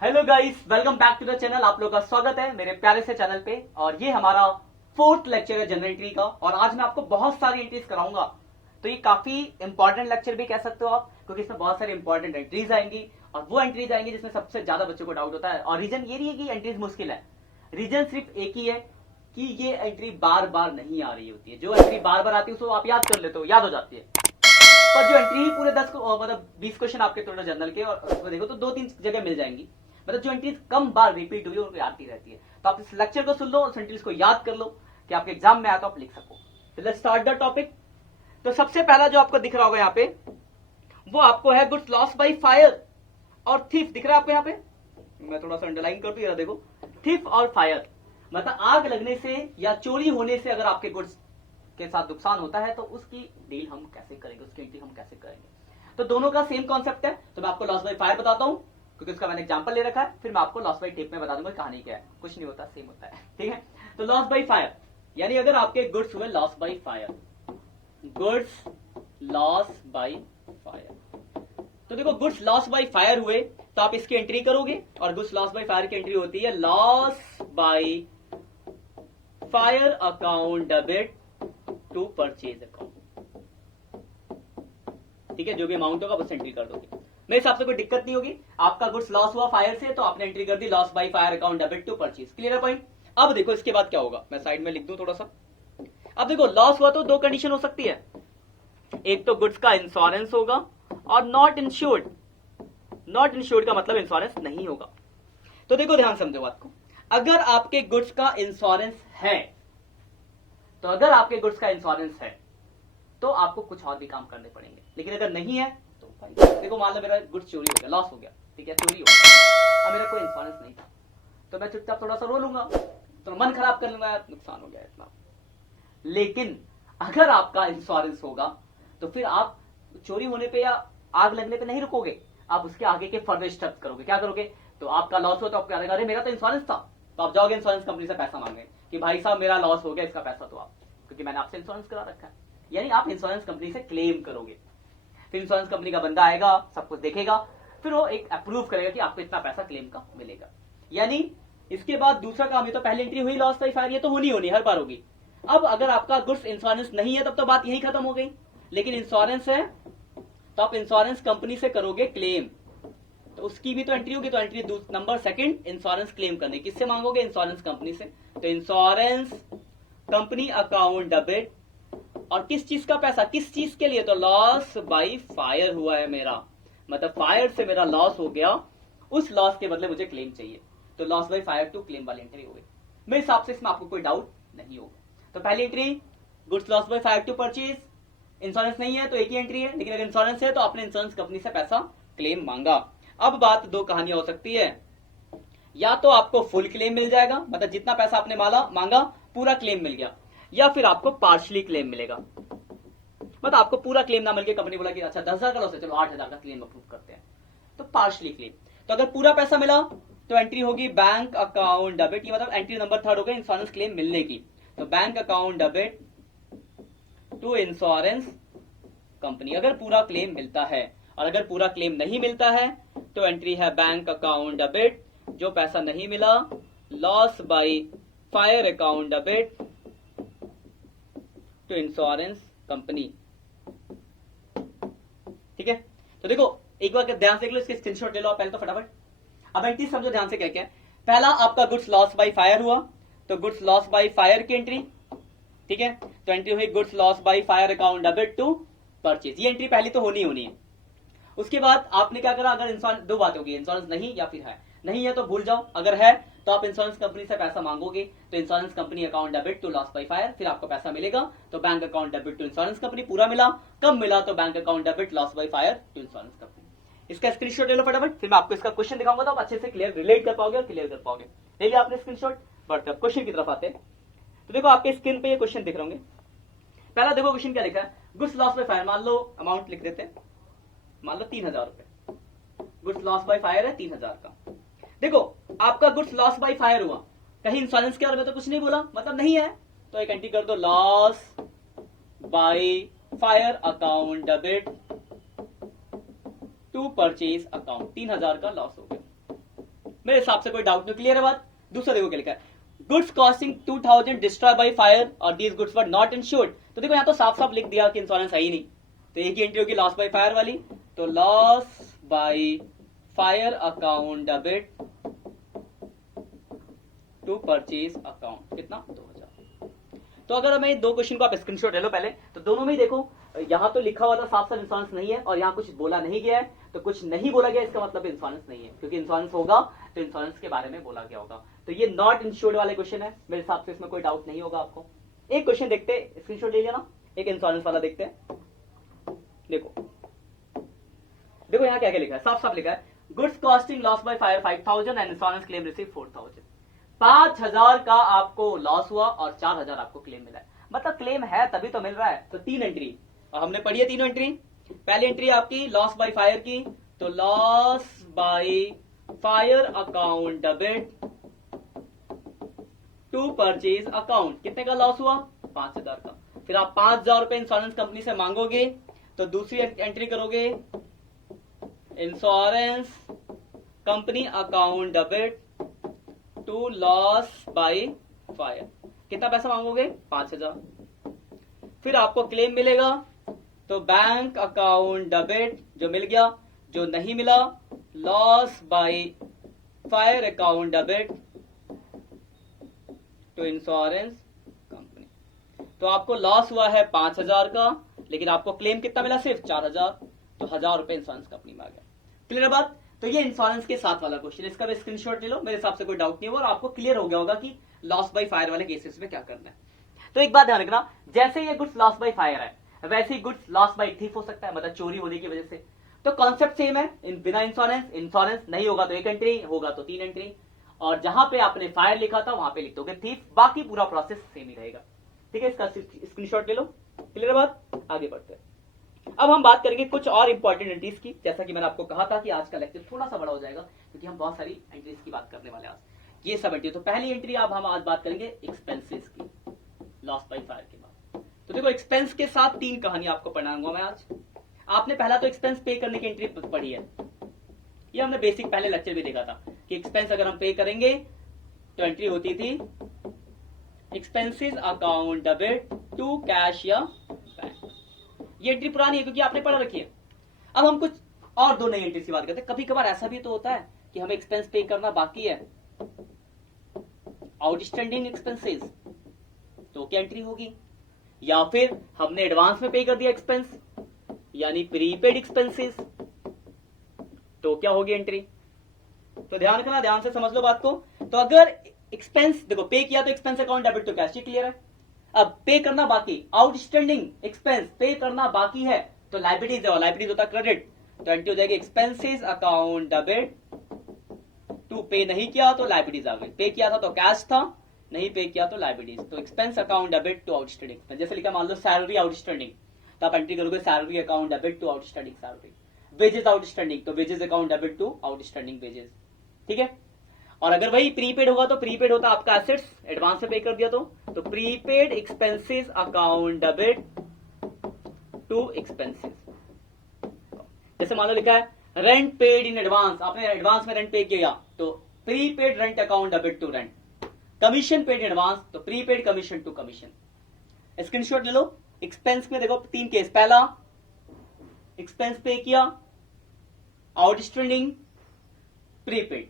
Hello guys, welcome back to the channel. आप लोगों का स्वागत है मेरे प्यारे से चैनल पे। और ये हमारा फोर्थ लेक्चर है जनरल एंट्री का। और आज मैं आपको बहुत सारी एंट्रीज कराऊंगा। तो ये काफी इंपॉर्टेंट लेक्चर भी कह सकते हो आप, क्योंकि इसमें बहुत सारी इंपॉर्टेंट एंट्रीज आएंगी और वो एंट्रीज आएंगी जिसमें सबसे ज्यादा बच्चों को डाउट होता है। और रीजन ये नहीं है कि एंट्रीज मुश्किल है, रीजन सिर्फ एक ही है कि ये एंट्री बार बार नहीं आ रही होती है। जो एंट्री बार बार आती है उसको आप याद कर लेते हो, याद हो जाती है। पर जो एंट्री ही पूरे 10 मतलब 20 क्वेश्चन आपके टोटल जनरल के, और उसमें देखो तो 2-3 जगह मिल जाएंगी। मतलब जो एंट्रीज कम बार रिपीट हुई है उनको आती रहती है। तो आप इस लेक्चर को सुन लो, उस एंट्रीज को याद कर लो कि आपके एग्जाम में आया तो आप लिख सको। तो लेट्स स्टार्ट द टॉपिक। तो सबसे पहला जो आपको दिख रहा होगा यहाँ पे, वो आपको है गुड्स लॉस बाई फायर और थीफ। दिख रहा है आपको यहाँ पे, मैं थोड़ा सा अंडरलाइन कर दूं, देखो थीफ और फायर। मतलब आग लगने से या चोरी होने से अगर आपके गुड्स के साथ नुकसान होता है तो उसकी डील हम कैसे करेंगे, उसकी एंट्री हम कैसे करेंगे। तो दोनों का सेम कॉन्सेप्ट है। तो मैं आपको लॉस बाई फायर बताता हूं क्योंकि उसका मैंने एग्जांपल ले रखा है, फिर मैं आपको लॉस बाई टेप में बता दूंगा कहानी क्या है। कुछ नहीं होता, सेम होता है, ठीक है। तो लॉस बाई फायर यानी अगर आपके गुड्स हुए loss by fire, goods loss by fire. तो देखो गुड्स लॉस बाई फायर हुए तो आप इसकी एंट्री करोगे, और गुड्स लॉस बाई फायर की एंट्री होती है loss by fire account debit to purchase account. ठीक है, जो भी अमाउंट होगा बस एंट्री कर दोगे। मेरे हिसाब से कोई दिक्कत नहीं होगी। आपका गुड्स लॉस हुआ फायर से तो आपने एंट्री कर दी loss by fire account debit to purchase. Clear है पॉइंट। अब देखो इसके बाद क्या होगा, मैं साइड में लिख दूं थोड़ा सा। अब देखो लॉस हुआ तो दो कंडीशन हो सकती है, एक तो गुड्स का इंश्योरेंस होगा और नॉट इंश्योर्ड। नॉट इंश्योर्ड का मतलब इंश्योरेंस नहीं होगा। तो देखो ध्यान समझो बात को, अगर आपके गुड्स का इंश्योरेंस है, तो अगर आपके गुड्स का इंश्योरेंस है तो आपको कुछ और भी काम करने पड़ेंगे। लेकिन अगर नहीं है तो भाई देखो, मान लो मेरा गुड्स चोरी हो गया, लॉस हो गया, ठीक है, चोरी हो गया, अब मेरा कोई इंश्योरेंस नहीं था, तो मैं चुपचाप थोड़ा सा रो लूंगा, तो मन खराब कर लूंगा, नुकसान हो गया इतना। लेकिन अगर आपका इंश्योरेंस होगा तो फिर आप चोरी होने पे या आग लगने पे नहीं रुकोगे, आप उसके आगे के फर्दर स्टेप्स करोगे। क्या करोगे, तो आपका लॉस हो तो आपको अरे मेरा तो इंश्योरेंस था, तो आप जाओगे इंश्योरेंस कंपनी से पैसा मांगे कि भाई साहब मेरा लॉस हो गया, इसका पैसा तो आप, क्योंकि मैंने आपसे इंश्योरेंस करा रखा है। यानी आप इंश्योरेंस कंपनी से क्लेम करोगे। फिर इंश्योरेंस कंपनी का बंदा आएगा, सब कुछ देखेगा, फिर वो एक अप्रूव करेगा कि आपको इतना पैसा क्लेम का मिलेगा। यानी इसके बाद दूसरा काम, ये तो पहली एंट्री हुई लॉस बाई फायर, ये तो होनी हर बार होगी। अब अगर आपका गुड्स इंश्योरेंस नहीं है तब तो बात यही खत्म हो गई। लेकिन इंश्योरेंस है तो आप इंश्योरेंस कंपनी से करोगे क्लेम, तो उसकी भी तो एंट्री होगी। तो entry number second, insurance claim करने, किससे मांगोगे, इंश्योरेंस कंपनी से। तो इंश्योरेंस कंपनी अकाउंट डेबिट, और किस चीज का पैसा, किस चीज के लिए, तो लॉस बाई फायर हुआ है मेरा, मतलब फायर से मेरा लॉस हो गया, उस लॉस के बदले मुझे क्लेम चाहिए, तो loss by fire to claim वाली एंट्री हो गई। मेरे हिसाब से इसमें आपको कोई डाउट नहीं होगा। तो पहली entry goods loss by fire to purchase, insurance नहीं है तो एक ही एंट्री है, लेकिन अगर इंश्योरेंस है तो आपने इंश्योरेंस कंपनी से पैसा क्लेम मांगा। अब बात दो कहानियां हो सकती है, या तो आपको फुल क्लेम मिल जाएगा, मतलब जितना पैसा आपने मांगा पूरा क्लेम मिल गया, या फिर आपको पार्शली क्लेम मिलेगा, मतलब आपको पूरा क्लेम ना मिलके कंपनी बोला कि अच्छा 10,000 का लॉस है, चलो 8,000 का क्लेम अप्रूव करते हैं, तो पार्शली क्लेम। तो अगर पूरा पैसा मिला तो एंट्री होगी बैंक अकाउंट डेबिट, ये मतलब एंट्री नंबर थर्ड हो गया इंश्योरेंस क्लेम मिलने की। तो bank account debit to insurance company, अगर पूरा क्लेम मिलता है। और अगर पूरा क्लेम नहीं मिलता है तो एंट्री है बैंक अकाउंट डेबिट, जो पैसा नहीं मिला loss by fire account debit to insurance company. ठीक है, तो देखो एक बार ध्यान से देख लो, इसके स्क्रीनशॉट ले लो आप पहले तो फटाफट। अब एंट्री समझो ध्यान से क्या क्या है। पहला आपका गुड्स लॉस बाई फायर हुआ, तो गुड्स लॉस बाई फायर की एंट्री, ठीक है, तो एंट्री हुई goods loss by fire account debit to purchase, ये एंट्री पहली तो होनी है। उसके बाद आपने क्या करा, अगर इंश्योरेंस, दो बात होगी, इंश्योरेंस नहीं या फिर है, नहीं है तो भूल जाओ, अगर है तो आप इंश्योरेंस कंपनी से पैसा मांगोगे, तो insurance company account debit to loss by fire, फिर आपको पैसा मिलेगा, तो bank account debit to insurance company, पूरा मिला, कम मिला तो bank account debit loss by fire to insurance company. इसका स्क्रीनशॉट ले लो फटाफट, फिर मैं आपको इसका क्वेश्चन दिखाऊंगा तो आप अच्छे से क्लियर रिलेट कर पाओगे और क्लियर कर पाओगे। ले लिया आपने स्क्रीनशॉट, बढ़ते अब क्वेश्चन की तरफ आते हैं। तो देखो आपके स्क्रीन पे ये क्वेश्चन दिख रहे होंगे। पहला देखो क्वेश्चन क्या लिखा है, गुड्स लॉस बाई फायर, मान लो अमाउंट लिख देते हैं, मान लो 3,000 रुपए, गुड्स लॉस बाई फायर है 3,000 का। देखो आपका गुड्स लॉस बाई फायर हुआ, कहीं इंश्योरेंस के बारे में तो कुछ नहीं बोला, मतलब नहीं है, तो एक एंट्री कर दो loss by fire account debit to purchase account, 3,000 का लॉस हो गया। मेरे हिसाब से कोई डाउट नहीं, क्लियर है बात। दूसरा देखो क्या लिखा है, goods costing 2000 destroy by fire और these goods were not insured. तो देखो यहाँ तो साफ साफ लिख दिया कि इंश्योरेंस है ही नहीं, तो एक ही एंट्री होगी लॉस बाय फायर वाली। तो loss by fire account debit to purchase account कितना 2000। तो अगर हमें दो क्वेश्चन को आप स्क्रीनशॉट ले लो पहले, तो दोनों में ही देखो यहाँ तो लिखा हुआ था साफ साफ इंश्योरेंस नहीं है, और यहाँ कुछ बोला नहीं गया है, तो कुछ नहीं बोला गया इसका मतलब इंश्योरेंस नहीं है, क्योंकि इंश्योरेंस होगा तो इंश्योरेंस के बारे में बोला गया होगा। तो ये नॉट इंश्योर्ड वाले क्वेश्चन है, मेरे हिसाब से इसमें कोई डाउट नहीं होगा आपको। एक क्वेश्चन देखते हैं, स्क्रीनशॉट ले लेना, एक इंश्योरेंस वाला देखते हैं। देखो देखो यहाँ क्या क्या लिखा है, साफ साफ लिखा है, goods costing loss by fire 5000 and insurance claim receive 4000। 5000 का आपको लॉस हुआ और 4000 आपको क्लेम मिला है, मतलब क्लेम है तभी तो मिल रहा है। तो 3 एंट्री और हमने पढ़ी है, तीनों एंट्री। पहली एंट्री आपकी लॉस बाय फायर की, तो loss by fire account debit to purchase account, कितने का लॉस हुआ 5000 का। फिर आप 5000 रुपए इंश्योरेंस कंपनी से मांगोगे, तो दूसरी एंट्री करोगे insurance company account debit to loss by fire, कितना पैसा मांगोगे 5000। फिर आपको क्लेम मिलेगा, तो बैंक अकाउंट डेबिट जो मिल गया, जो नहीं मिला loss by fire account debit to insurance company. तो आपको लॉस हुआ है 5000 का, लेकिन आपको क्लेम कितना मिला सिर्फ 4000, तो 1000 रुपए इंश्योरेंस कंपनी में आ गया। क्लियर बात। तो ये इंश्योरेंस के साथ वाला क्वेश्चन, इसका भी स्क्रीनशॉट ले लो, मेरे हिसाब से कोई डाउट नहीं होगा और आपको क्लियर हो गया होगा कि लॉस बाय फायर वाले केसेस में क्या करना है। तो एक बात ध्यान रखना, जैसे ये गुड्स लॉस बाय फायर है, वैसे ही गुड्स लॉस बाय थीफ हो सकता है, मतलब चोरी होने की वजह से। तो कॉन्सेप्ट सेम है, बिना इंश्योरेंस नहीं होगा तो एक एंट्री, होगा तो 3 एंट्री, और जहां पे आपने फायर लिखा था वहां पे लिख दोगे थीफ, बाकी पूरा प्रोसेस सेम ही रहेगा। ठीक है, इसका स्क्रीनशॉट ले लो। क्लियर बात, आगे बढ़ते हैं। अब हम बात करेंगे कुछ और इंपॉर्टेंट एंट्रीज की, जैसा कि मैंने आपको कहा था कि आज का लेक्चर थोड़ा सा बड़ा हो जाएगा, क्योंकि हम बहुत सारी एंट्रीज की बात करने वाले हैं आज। ये सब एंट्री, तो पहली एंट्री अब हम आज बात करेंगे एक्सपेंसेस की, लॉस बाय फायर के बाद। तो देखो एक्सपेंस के साथ 3 कहानी आपको पढ़ाऊंगा मैं आज। आपने पहला तो एक्सपेंस पे करने की एंट्री पढ़ी है, ये हमने बेसिक पहले लेक्चर भी देखा था कि एक्सपेंस अगर हम पे करेंगे तो एंट्री होती थी expenses account debit to cash या बैंक। ये एंट्री पुरानी है क्योंकि आपने पढ़ रखी है। अब हम कुछ और 2 नई एंट्री की बात करते हैं। कभी कभार ऐसा भी तो होता है कि हमें एक्सपेंस पे करना बाकी है, आउटस्टैंडिंग एक्सपेंसेस, तो क्या एंट्री होगी, या फिर हमने एडवांस में पे कर दिया एक्सपेंस यानी प्रीपेड एक्सपेंसेस, तो क्या होगी एंट्री। तो ध्यान रखना, ध्यान से समझ लो बात को। तो अगर एक्सपेंस देखो पे किया तो expense account debit to cash, clear है। अब पे करना बाकी, आउटस्टैंडिंग एक्सपेंस पे करना बाकी है, तो लाइबिलिटीज है, लाइबिलिटीज होता क्रेडिट, तो एंट्री हो जाएगी एक्सपेंसेस अकाउंट डेबिट टू, पे नहीं किया तो लाइबिलिटीज आ गई, पे किया था तो कैश था, नहीं पे किया तो लाइबिलिटीज, तो expense account debit to outstanding expense. जैसे लिखा मान लो सैलरी आउटस्टैंडिंग, तो आप एंट्री करोगे salary account debit to outstanding salary, wages outstanding तो wages account debit to outstanding wages. ठीक है, और अगर वही प्रीपेड होगा तो प्रीपेड होता आपका एसेट्स, एडवांस में पे कर दिया तो prepaid expenses account debit to expenses. जैसे मान लो लिखा है रेंट पेड इन एडवांस, आपने एडवांस में रेंट पे किया तो prepaid rent account debit to rent, commission paid in advance तो prepaid commission to commission. Screenshot ले लो। एक्सपेंस में देखो 3 केस, पहला एक्सपेंस पे किया, आउटस्टैंडिंग, प्रीपेड।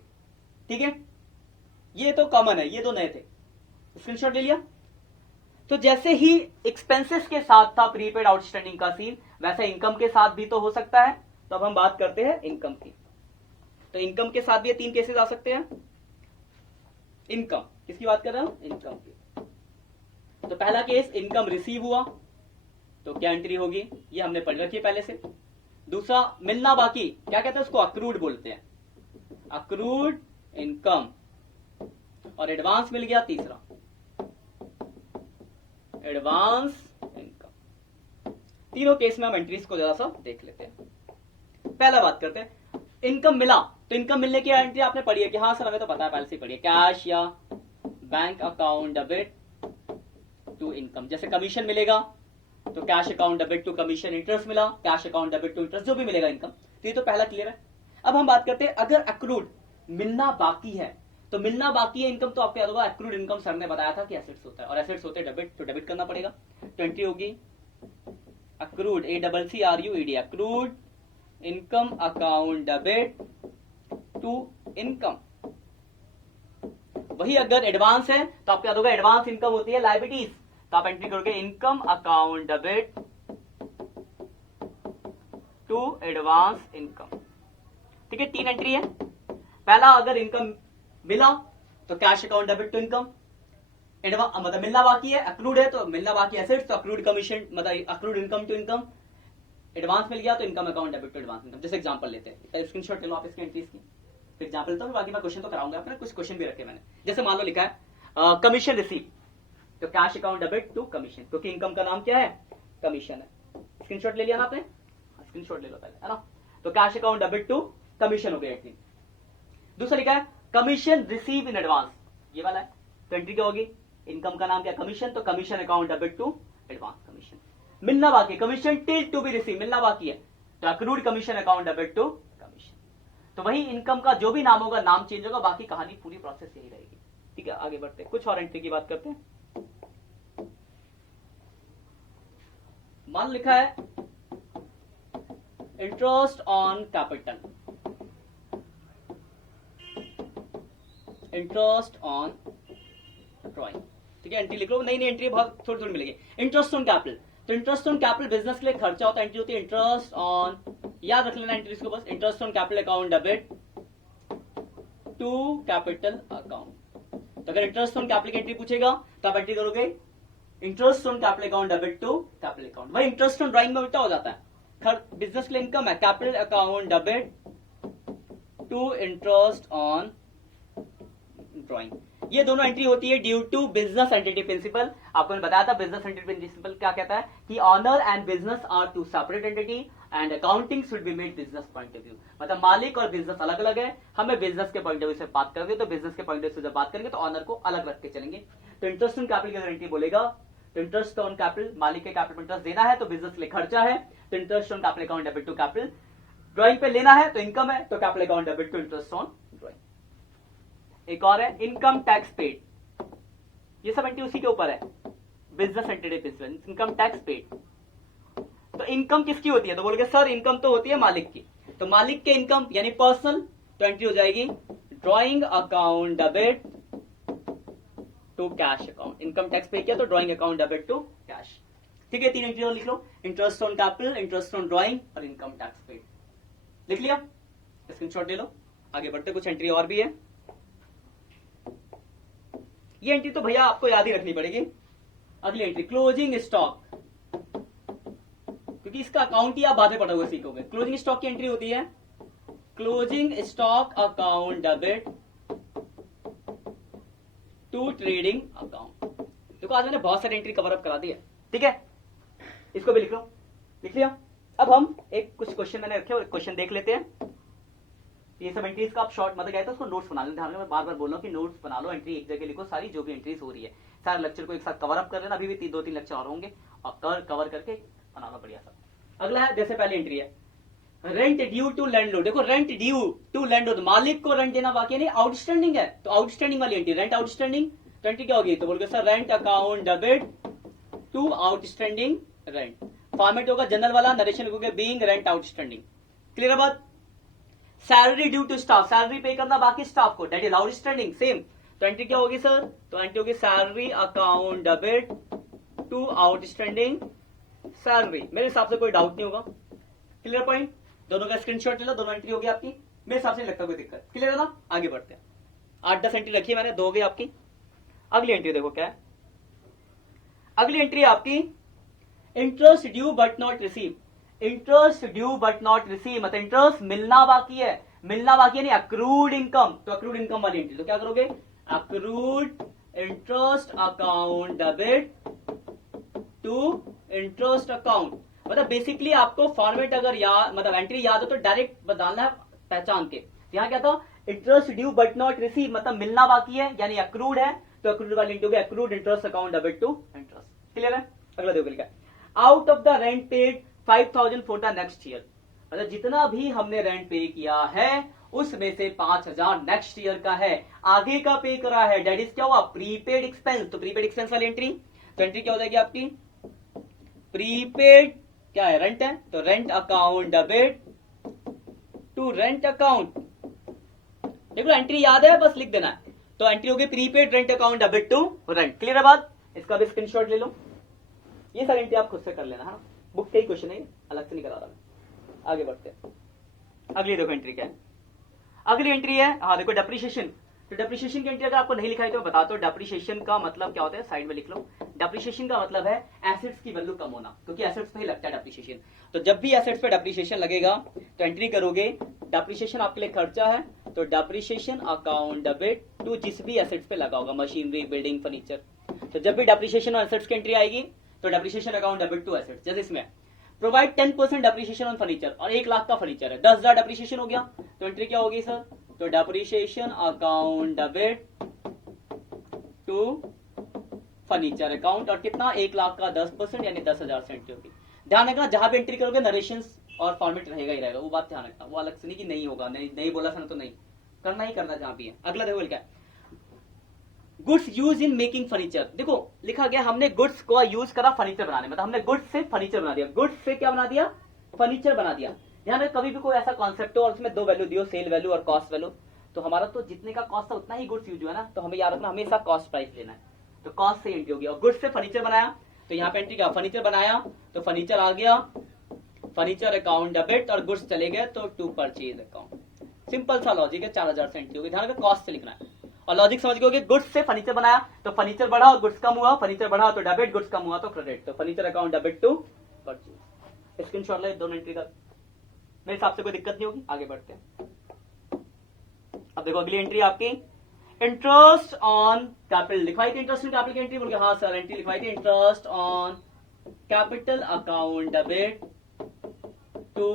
ठीक है, ये तो कॉमन है, ये 2 नए थे, स्क्रीनशॉट ले लिया। तो जैसे ही एक्सपेंसेस के साथ था प्रीपेड आउटस्टैंडिंग का सीन, वैसे इनकम के साथ भी तो हो सकता है। तो अब हम बात करते हैं इनकम की। तो इनकम के साथ भी 3 केसेस आ सकते हैं। इनकम किसकी बात कर रहा हूं, इनकम की। तो पहला केस इनकम रिसीव हुआ, तो क्या एंट्री होगी, ये हमने पढ़ रखी है पहले से। दूसरा मिलना बाकी, क्या कहते हैं उसको, अक्रूड बोलते हैं, अक्रूड इनकम, और एडवांस मिल गया तीसरा, एडवांस इनकम। तीनों केस में हम एंट्रीज को जरा सा देख लेते हैं। पहला बात करते हैं, इनकम मिला, तो इनकम मिलने की एंट्री आपने पढ़ी है कि हाँ सर हमें तो पता है, पहले से पढ़ी है, कैश या bank account debit to income. जैसे कमीशन मिलेगा तो cash account debit to commission, interest मिला cash account debit to interest, जो भी मिलेगा इनकम। तो ये तो पहला क्लियर है। अब हम बात करते हैं अगर अक्रूड, मिलना बाकी है, तो मिलना बाकी है इनकम तो आपको याद होगा एक्रूड इनकम सर ने बताया था कि एसेट्स होता है, और एसेट्स होते हैं डेबिट, तो डेबिट करना पड़ेगा। तो एंट्री होगी accrued ACCRUED accrued income account debit to income. वही अगर एडवांस है तो आपको याद होगा एडवांस इनकम होती है लायबिलिटीज, तो आप एंट्री करोगे income account debit to advance income. ठीक है, 3 एंट्री है। पहला अगर इनकम मिला तो cash account debit to income, मतलब मिलना बाकी है अक्रूड है तो मिलना बाकी एसेट्स, तो अक्रूड कमीशन मतलब accrued income to income. Advance मिल गया तो income account debit to advance income. जैसे एग्जांपल लेते हैं, स्क्रीनशॉट ले लो आप इसकी एंट्रीज की, फिर एग्जांपल लेता हूं, बाकी मैं क्वेश्चन तो कराऊंगा आपने, कुछ क्वेश्चन भी रखे मैंने। जैसे मान लो लिखा है कमीशन रिसीव, तो cash account debit to commission, क्योंकि इनकम का नाम क्या है कमीशन है। स्क्रीनशॉट ले लिया ना आपने, स्क्रीनशॉट ले लो पहले, है ना। तो cash account debit to commission हो गया एंट्री। दूसरा लिखा है कमीशन रिसीव इन एडवांस, ये वाला है, तो एंट्री क्या होगी इनकम का नाम क्या कमीशन, तो commission account debit to advance commission. मिलना बाकी commission till to be receive, मिलना बाकी है तो accrued commission account debit to commission. तो वही इनकम का जो भी नाम होगा नाम चेंज होगा, बाकी कहानी पूरी प्रोसेस यही रहेगी। ठीक है, आगे बढ़ते हैं, कुछ और एंट्री की बात करते हैं। मान लिखा है interest on capital, interest on drawing. ठीक है, एंट्री लिख लो, नई नई एंट्री बहुत थोड़ी थोड़ी मिलेगी। इंटरेस्ट ऑन कैपिटल, तो इंटरेस्ट ऑन कैपिटल बिजनेस के लिए खर्चा होता है, एंट्री होती है इंटरेस्ट ऑन, याद रख लेना एंट्रीज को बस, interest on capital account debit to capital account. तो अगर इंटरेस्ट ऑन कैपिटल की एंट्री पूछेगा तो आप एंट्री करोगे interest on capital account debit to capital account. वही इंटरेस्ट ऑन ड्राइंग में उल्टा हो जाता है, बिजनेस के लिए इनकम है capital account debit to interest on drawing. ये दोनों एंट्री होती है due to business entity principle. आपको मैंने बताया था बिजनेस एंटिटी प्रिंसिपल क्या कहता है कि owner and business are two separate entity and accounting should be made business point of view. मतलब मालिक और बिजनेस अलग अलग है, हमें बिजनेस के पॉइंट ऑफ व्यू से बात करेंगे, तो बिजनेस के पॉइंट ऑफ व्यू से बात करेंगे तो ऑनर को अलग रख के चलेंगे। तो इंटरेस्ट ऑन कैपिटल की अगर एंट्री बोलेगा तो इंटरेस्ट ऑन कैपिटल, मालिक के कैपिटल इंटरेस्ट देना है तो बिजनेस के लिए खर्चा है, तो interest on capital account debit to capital. Drawing पे लेना है तो इनकम है, तो capital account debit to interest on drawing. एक और है इनकम टैक्स पेड, ये सब एंट्री उसी के ऊपर है, business entity principle, income tax paid. तो इनकम किसकी होती है, तो बोलोगे सर इनकम तो होती है मालिक की, तो मालिक के इनकम यानी पर्सनल, तो एंट्री हो जाएगी drawing account debit to cash account. Income tax pay किया तो drawing account debit to cash. ठीक है, 3 एंट्री और लिख लो, interest on capital, interest on drawing और इनकम टैक्स पेड। लिख लिया, स्क्रीनशॉट ले लो, आगे बढ़ते, कुछ एंट्री और भी है। ये एंट्री तो भैया आपको याद ही रखनी पड़ेगी। अगली एंट्री क्लोजिंग स्टॉक, क्योंकि इसका अकाउंट ही आप बातें पढ़ा हुआ सीखोगे। क्लोजिंग स्टॉक की एंट्री होती है closing stock account debit to trading account. देखो आज मैंने बहुत सारी एंट्री कवर अप करा दी है, ठीक है, इसको भी लिख लो, लिख लिया। अब हम एक कुछ क्वेश्चन मैंने रखे और क्वेश्चन देख लेते हैं। ये सब एंट्रीज का आप शॉर्ट मतलब कहते हैं उसको नोट्स बना लो, ध्यान में मैं बार बार बोल रहा हूँ कि नोट्स बना लो, एंट्री एक जगह लिखो, सारी जो भी एंट्रीज हो रही है, सारे लेक्चर को एक साथ कवर अप कर लेना। अभी भी 2-3 लेक्चर और होंगे और कवर करके बनाना बढ़िया सा। अगला है, जैसे पहले एंट्री है रेंट ड्यू टू लैंडलॉर्ड। देखो रेंट ड्यू टू लैंडलॉर्ड, मालिक को रेंट देना बाकी नहीं, आउटस्टैंडिंग है, तो आउटस्टैंडिंग वाली एंट्री रेंट आउटस्टैंडिंग। तो एंट्री क्या होगी, तो बोलोगे sir rent account debit to outstanding rent. Format होगा जनरल वाला, नरेशन लिखोगे बीइंग रेंट आउटस्टैंडिंग। क्लियर है बात। Salary due to staff, salary pay करना बाकी स्टाफ को, दैट इज आउटस्टैंडिंग सेम। तो एंट्री क्या होगी सर, तो एंट्री होगी salary account debit to outstanding salary. मेरे हिसाब से कोई डाउट नहीं होगा। क्लियर पॉइंट, दोनों का स्क्रीनशॉट ले लो, दोनों एंट्री होगी आपकी, मेरे हिसाब से नहीं लगता कोई दिक्कत। क्लियर है ना, आगे बढ़ते हैं। 8-10 एंट्री रखी है मैंने, 2 हो गई आपकी। अगली एंट्री देखो क्या है, अगली एंट्री आपकी interest due but not receive. Interest due but not receive मतलब इंटरेस्ट मिलना बाकी है, मिलना बाकी है नहीं, अक्रूड इनकम, तो अक्रूड इनकम वाली एंट्री। तो क्या करोगे, accrued interest account debit to interest account. मतलब बेसिकली आपको फॉर्मेट अगर याद मतलब एंट्री याद हो तो डायरेक्ट बदलना है पहचान के। यहाँ क्या था, interest due but not receive मतलब मिलना बाकी है यानी अक्रूड है, तो अक्रूड वाली एंट्री होगी accrued interest account debit to interest. Clear है, अगला देखो लिखा out of the rent paid 5,000 for the next year. मतलब जितना भी हमने रेंट पे किया है उसमें से 5,000 नेक्स्ट ईयर का है, आगे का पे करा है, डेट इज क्या हुआ, प्रीपेड एक्सपेंस। तो प्रीपेड एक्सपेंस वाली एंट्री, तो एंट्री क्या हो जाएगी आपकी, प्रीपेड क्या है, रेंट है, तो rent account debit to rent account. देखो एंट्री याद है, बस लिख देना है। तो एंट्री होगी prepaid rent account debit to rent. Clear है बात, इसका भी स्क्रीनशॉट ले लो। ये सारी एंट्री आप खुद से कर लेना है ना, बुक के ही क्वेश्चन है, अलग से नहीं करा रहा मैं। आगे बढ़ते हैं, अगली देखो एंट्री क्या है। अगली एंट्री है, हाँ देखो डेप्रिसिएशन। तो डेप्रिसिएशन की एंट्री अगर आपको नहीं लिखाई तो बता दो, डेप्रिसिएशन का मतलब क्या होता है, साइड में लिख लो। डेप्रिसिएशन का मतलब है एसेट्स की वैल्यू कम होना, क्योंकि एसेट्स पे ही लगता है डेप्रिसिएशन। तो जब भी एसेट्स पे डेप्रिसिएशन लगेगा तो एंट्री करोगे, डेप्रिसिएशन आपके लिए खर्चा है, तो डेप्रिसिएशन अकाउंट डेबिट टू जिस भी एसेट्स पे लगा होगा, मशीनरी, बिल्डिंग, फर्नीचर। तो जब भी डेप्रिसिएशन और एसेट्स की एंट्री आएगी तो depreciation account debit to assets. जैसे इसमें प्रोवाइड 10% डेप्रिसिएशन ऑन फर्नीचर, और 1 लाख का फर्नीचर है, 10,000 डेप्रिसिएशन हो गया, तो एंट्री क्या होगी सर, तो depreciation account debit to furniture account, और कितना, 1 लाख का 10% यानी 10,000 से एंट्री होगी। ध्यान रखना जहां पे एंट्री करोगे नरेशंस और फॉर्मेट रहेगा ही रहेगा, वो बात ध्यान रखना, वो अलग से नहीं कि नहीं होगा, नहीं बोला सर तो नहीं करना ही करना जहां भी है। अगला देखो क्या, goods use in making furniture. देखो लिखा गया हमने गुड्स को यूज करा फर्नीचर बनाने में, मतलब हमने गुड्स से फर्नीचर बना दिया, गुड्स से क्या बना दिया, फर्नीचर बना दिया। ध्यान रखना कभी भी कोई ऐसा कॉन्सेप्ट हो और उसमें 2 वैल्यू दियो, सेल वैल्यू और कॉस्ट वैल्यू, तो हमारा तो जितने का कॉस्ट था उतना ही गुड्स यूज हुआ ना, तो हमें याद रखना हमेशा कॉस्ट प्राइस लेना है, तो कॉस्ट से एंट्री होगी। और गुड्स से फर्नीचर बनाया, तो यहाँ पे एंट्री क्या, फर्नीचर बनाया तो फर्नीचर आ गया, फर्नीचर अकाउंट डेबिट, और गुड्स चले गए तो टू परचेज अकाउंट। सिंपल सा लॉजिक है, 4,000 से एंट्री होगी। ध्यान रखना कॉस्ट से लिखना है, और लॉजिक समझ गए, गुड्स से फर्नीचर बनाया तो फर्नीचर बढ़ा और गुड्स कम हुआ, फर्नीचर बढ़ा तो डेबिट, गुड्स कम हुआ तो क्रेडिट, तो furniture account debit to purchase. Screenshot ले, दोनों एंट्री का, मेरे हिसाब से कोई दिक्कत नहीं होगी। आगे बढ़ते हैं, अब देखो अगली एंट्री आपकी इंटरेस्ट ऑन कैपिटल। लिखवाई थी इंटरेस्ट ऑन कैपिटल की एंट्री, बोल हाँ सर एंट्री लिखवाई थी, interest on capital account debit to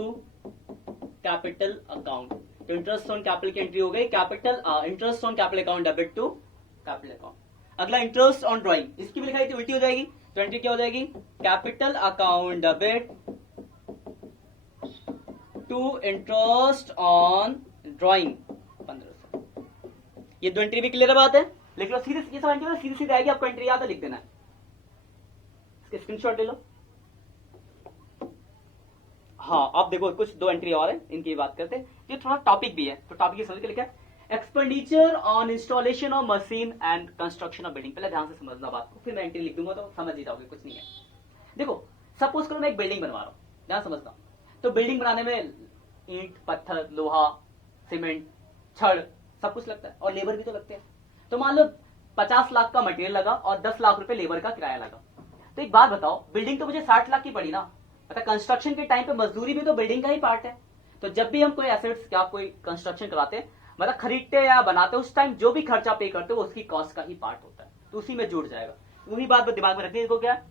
capital account. तो इंटरेस्ट ऑन कैपिटल की एंट्री हो गई, capital interest on capital account debit to capital account. अगला इंटरेस्ट ऑन ड्राइंग, इसकी भी लिखाई थी उल्टी हो जाएगी, तो एंट्री क्या हो जाएगी, capital account debit to interest on drawing 1500। ये 2 एंट्री भी क्लियर है, बात है, लिख लो सीधे, ये सब एंट्री सीधी सीधी आएगी, आपको एंट्री याद है लिख देना है, इसके स्क्रीनशॉट ले लो। हाँ अब देखो कुछ 2 एंट्री और है, इनकी बात करते हैं, ये थोड़ा टॉपिक भी है, तो टॉपिक की समझ के लिखा है expenditure on installation of machine and construction of building. पहले ध्यान से समझना बात को, फिर मैं एंट्री लिख दूंगा तो समझ ही जाओगे, कुछ नहीं है। देखो सपोज करो मैं एक बिल्डिंग बनवा रहा हूँ, ध्यान समझना, तो बिल्डिंग बनाने में ईंट, पत्थर, लोहा, सीमेंट, छड़ सब कुछ लगता है, और लेबर भी तो लगते हैं। तो मान लो 50 लाख का मटेरियल लगा और 10 लाख रुपए लेबर का किराया लगा, तो एक बात बताओ, बिल्डिंग तो मुझे 60 लाख की पड़ी ना, मतलब कंस्ट्रक्शन के टाइम पे मजदूरी भी तो बिल्डिंग का ही पार्ट है। तो जब भी हम कोई एसेट्स क्या कोई कंस्ट्रक्शन कराते हैं, मतलब खरीदते या बनाते, उस टाइम जो भी खर्चा पे करते हो उसकी कॉस्ट का ही पार्ट होता है, तो उसी में जुड़ जाएगा। वही बात दिमाग में रखनी है। देखो क्या,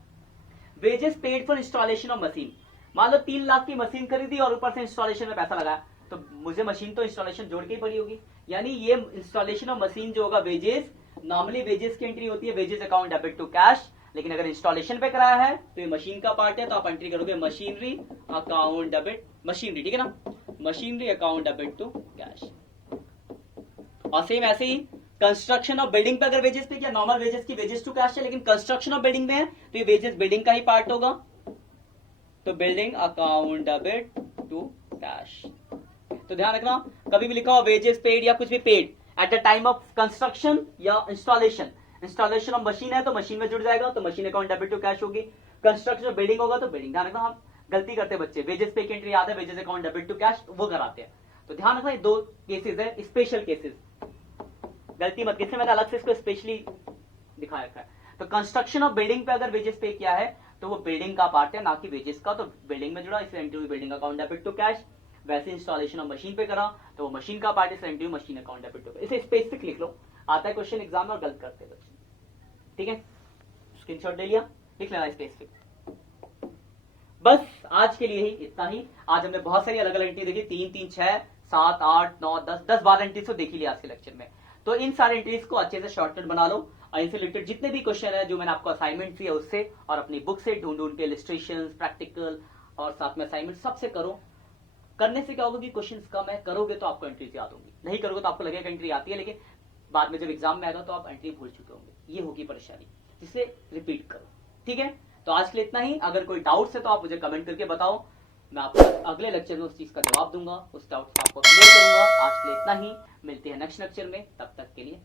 wages paid for installation of machine. मान लो 3 लाख की मशीन खरीदी और ऊपर से इंस्टॉलेशन में पैसा लगाया, तो मुझे मशीन तो इंस्टॉलेशन जोड़ के ही पड़ी होगी, यानी ये इंस्टॉलेशन ऑफ मशीन जो होगा वेजेस, नॉर्मली वेजेस की एंट्री होती है wages account debit to cash, लेकिन अगर इंस्टॉलेशन पे कराया है तो ये मशीन का पार्ट है, तो आप एंट्री करोगे मशीनरी अकाउंट डेबिट, मशीनरी, ठीक है ना, machinery account debit to cash. और सेम ऐसे ही कंस्ट्रक्शन ऑफ बिल्डिंग पे अगर वेजेस पे किया, नॉर्मल वेजेस की वेजेस टू कैश है, लेकिन कंस्ट्रक्शन ऑफ बिल्डिंग में है तो ये वेजेस बिल्डिंग का ही पार्ट होगा, तो building account debit to cash. तो ध्यान रखना कभी भी लिखा हो वेजेस पेड या कुछ भी paid at the time of construction या इंस्टॉलेशन, इंस्टॉलेशन ऑफ मशीन है तो मशीन में जुड़ जाएगा, तो machine account debit to cash होगी। कंस्ट्रक्शन ऑफ बिल्डिंग होगा तो बिल्डिंग। ध्यान रखना हम गलती करते बच्चे, वेजेस पे की एंट्री याद है, wages account debit to cash वो कराते हैं, तो ध्यान रखना ये 2 केसेस है, स्पेशल केसेस, गलती मत किसने, मैंने अलग से इसको स्पेशली दिखा रखा है। तो कंस्ट्रक्शन ऑफ बिल्डिंग पे अगर वेजेस पे किया है तो वो बिल्डिंग का पार्ट है, ना कि वेजेस का, तो बिल्डिंग में जुड़ा इसलिए entry building account debit to cash. वैसे इंस्टॉलेशन ऑफ मशीन पे करा तो वो मशीन का पार्ट, इसलिए entry machine account debit to cash. इसे स्पेसिफिक लिख लो, आता है क्वेश्चन एग्जाम में और गलत करते हैं बच्चे, ठीक है, स्क्रीनशॉट ले लिया, लिख लेना स्पेसिफिक। बस आज के लिए ही इतना ही। आज हमने बहुत सारी अलग अलग एंट्री देखी, 3, 3, 6, 7, 8, 9, 10, 12 एंट्रीज तो देख ही लिया आज के लेक्चर में। तो इन सारे एंट्रीज को अच्छे से शॉर्टकट बना लो, और इनसे रिलेटेड जितने भी क्वेश्चन है जो मैंने आपको असाइनमेंट दिया उससे और अपनी बुक से ढूंढ ढूंढ के इलस्ट्रेशन, प्रैक्टिकल और साथ में असाइनमेंट सबसे करो। करने से क्या होगा कि क्वेश्चंस कम है, करोगे तो आपको एंट्रीज याद होंगी, नहीं करोगे तो आपको लगेगा एंट्री आती है, लेकिन बाद में जब एग्जाम में आएगा तो आप एंट्री भूल चुके होंगे। ये होगी परेशानी, जिसे रिपीट करो। ठीक है, तो आज के लिए इतना ही। अगर कोई डाउट्स है तो आप मुझे कमेंट करके बताओ, मैं आपको अगले लेक्चर में उस चीज का जवाब दूंगा, उस डाउट को आपको क्लियर करूंगा। आज के लिए इतना ही, मिलते हैं नेक्स्ट लेक्चर में, तब तक के लिए